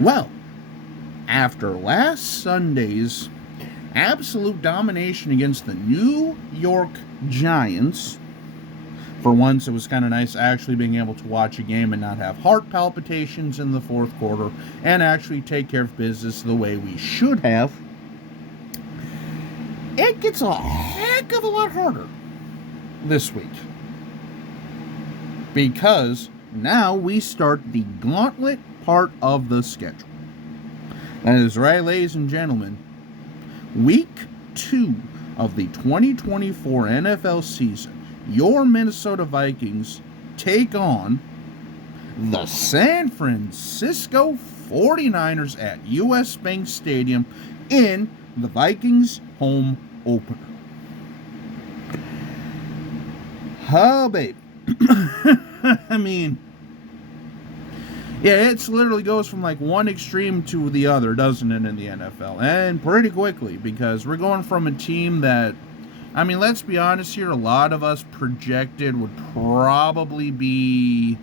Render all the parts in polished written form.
Well, after last Sunday's absolute domination against the New York Giants, for once it was kind of nice actually being able to watch a game and not have heart palpitations in the fourth quarter and actually take care of business the way we should have. It gets a heck of a lot harder this week, because now we start the gauntlet part of the schedule. That is right, ladies and gentlemen. Week 2 of the 2024 NFL season, your Minnesota Vikings take on the San Francisco 49ers at US Bank Stadium in the Vikings home opener. Oh, babe. I mean, yeah, it literally goes from like one extreme to the other, doesn't it, in the NFL? And pretty quickly, because we're going from a team that, I mean, let's be honest here, a lot of us projected would probably be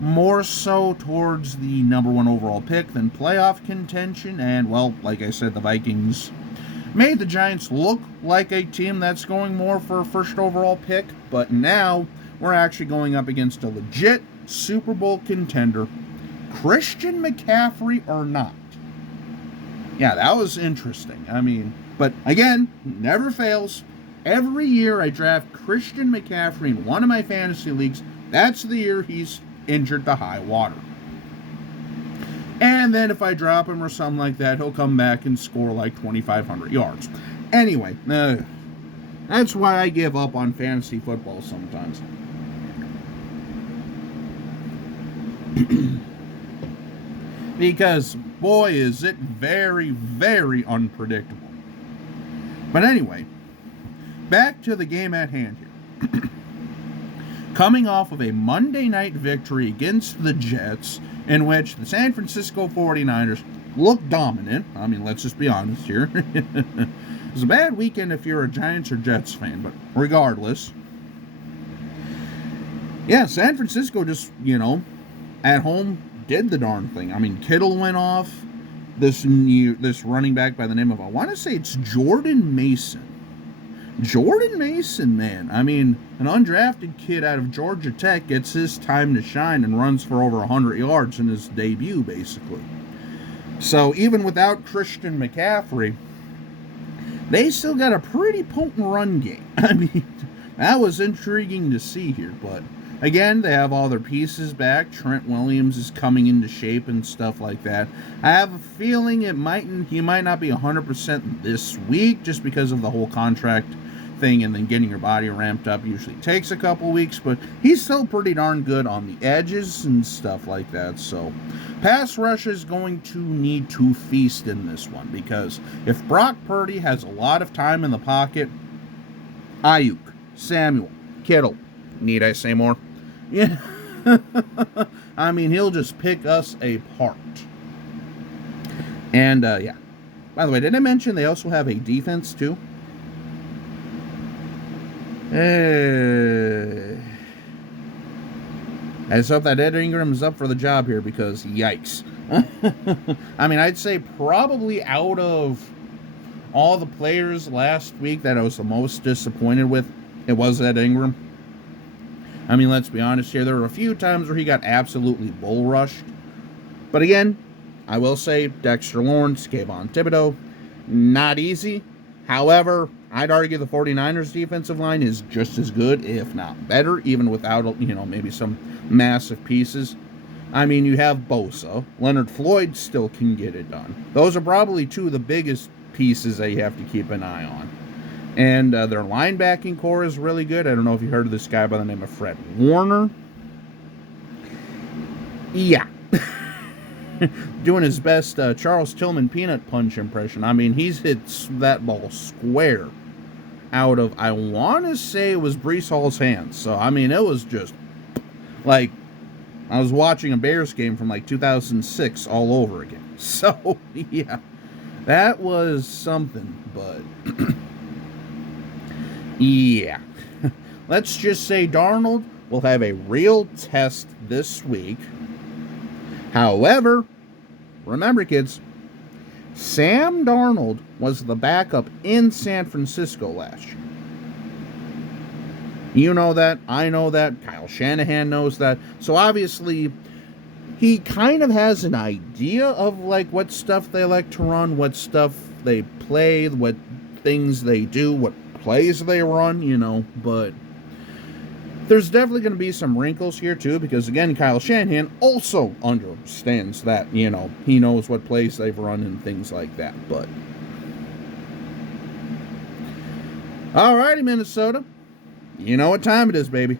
more so towards the number 1 overall pick than playoff contention. And, well, like I said, the Vikings made the Giants look like a team that's going more for a first overall pick. But now we're actually going up against a legit Super Bowl contender, Christian McCaffrey or not. Yeah, that was interesting. I mean, but again, never fails. Every year I draft Christian McCaffrey in one of my fantasy leagues. That's the year he's injured to high water. And then if I drop him or something like that, he'll come back and score like 2,500 yards. Anyway, that's why I give up on fantasy football sometimes. Because, boy, is it very, very unpredictable. But anyway, back to the game at hand here. Coming off of a Monday night victory against the Jets, in which the San Francisco 49ers looked dominant. I mean, let's just be honest here. It was a bad weekend if you're a Giants or Jets fan, but regardless. Yeah, San Francisco just, at home did the darn thing. I mean, Kittle went off. This running back by the name of, I want to say it's Jordan Mason. Jordan Mason, man. I mean, an undrafted kid out of Georgia Tech gets his time to shine and runs for over 100 yards in his debut, basically. So even without Christian McCaffrey, they still got a pretty potent run game. I mean, that was intriguing to see here, but again, they have all their pieces back. Trent Williams is coming into shape and stuff like that. I have a feeling he might not be 100% this week just because of the whole contract thing, and then getting your body ramped up usually takes a couple weeks, but he's still pretty darn good on the edges and stuff like that. So pass rush is going to need to feast in this one, because if Brock Purdy has a lot of time in the pocket, Ayuk, Samuel, Kittle, need I say more? Yeah. I mean, he'll just pick us apart. And, yeah. By the way, did I mention they also have a defense, too? I just hope that Ed Ingram is up for the job here, because yikes. I mean, I'd say probably out of all the players last week that I was the most disappointed with, it was Ed Ingram. I mean, let's be honest here. There were a few times where he got absolutely bull rushed. But again, I will say Dexter Lawrence, Kayvon Thibodeau, not easy. However, I'd argue the 49ers defensive line is just as good, if not better, even without, maybe some massive pieces. I mean, you have Bosa. Leonard Floyd still can get it done. Those are probably two of the biggest pieces that you have to keep an eye on. And their linebacking core is really good. I don't know if you heard of this guy by the name of Fred Warner. Yeah. Doing his best Charles Tillman peanut punch impression. I mean, he's hit that ball square out of, I want to say it was Breece Hall's hands. So, I mean, it was just like I was watching a Bears game from like 2006 all over again. So, yeah, that was something, but yeah. Let's just say Darnold will have a real test this week. However, remember, kids, Sam Darnold was the backup in San Francisco last year. You know that. I know that. Kyle Shanahan knows that. So obviously, he kind of has an idea of like what stuff they like to run, what stuff they play, what things they do, what plays they run, you know. But there's definitely going to be some wrinkles here too, because again, Kyle Shanahan also understands that, you know, he knows what plays they've run and things like that. But alrighty, Minnesota. You know what time it is, baby.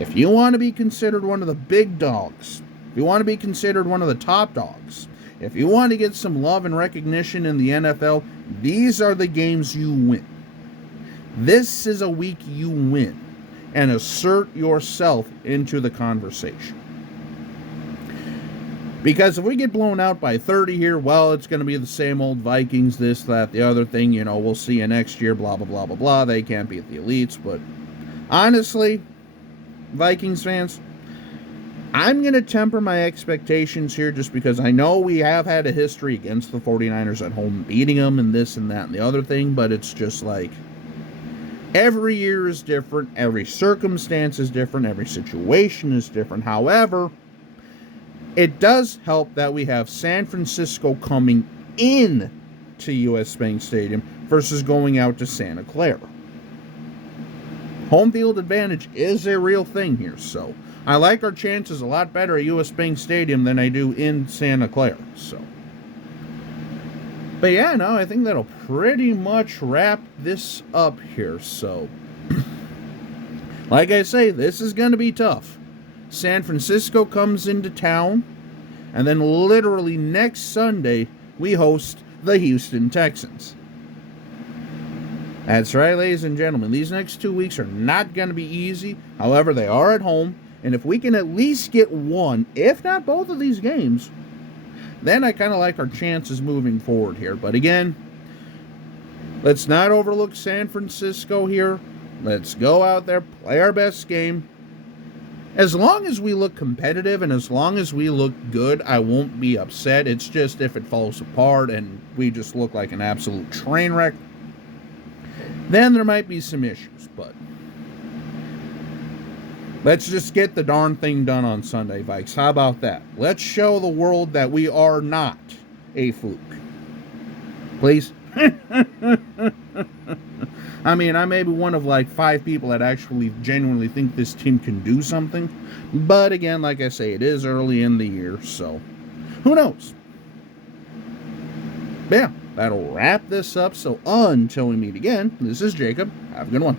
If you want to be considered one of the big dogs, if you want to be considered one of the top dogs, if you want to get some love and recognition in the NFL, these are the games you win. This is a week you win and assert yourself into the conversation. Because if we get blown out by 30 here, well, it's going to be the same old Vikings, this, that, the other thing, you know, we'll see you next year, blah, blah, blah, blah, blah. They can't beat the elites. But honestly, Vikings fans, I'm going to temper my expectations here just because I know we have had a history against the 49ers at home, beating them and this and that and the other thing, but it's just like every year is different, every circumstance is different, every situation is different. However, it does help that we have San Francisco coming in to US Bank Stadium versus going out to Santa Clara. Home field advantage is a real thing here, so I like our chances a lot better at US Bank Stadium than I do in Santa Clara. So, but yeah, no, I think that'll pretty much wrap this up here. So, like I say, this is going to be tough. San Francisco comes into town, and then literally next Sunday, we host the Houston Texans. That's right, ladies and gentlemen. These next 2 weeks are not going to be easy. However, they are at home, and if we can at least get one, if not both of these games, then I kind of like our chances moving forward here. But again, let's not overlook San Francisco here. Let's go out there, play our best game. As long as we look competitive and as long as we look good, I won't be upset. It's just if it falls apart and we just look like an absolute train wreck, then there might be some issues. But let's just get the darn thing done on Sunday, Vikes. How about that? Let's show the world that we are not a fluke. Please? I mean, I may be one of like 5 people that actually genuinely think this team can do something. But again, like I say, it is early in the year, so who knows? But yeah, that'll wrap this up. So until we meet again, this is Jacob. Have a good one.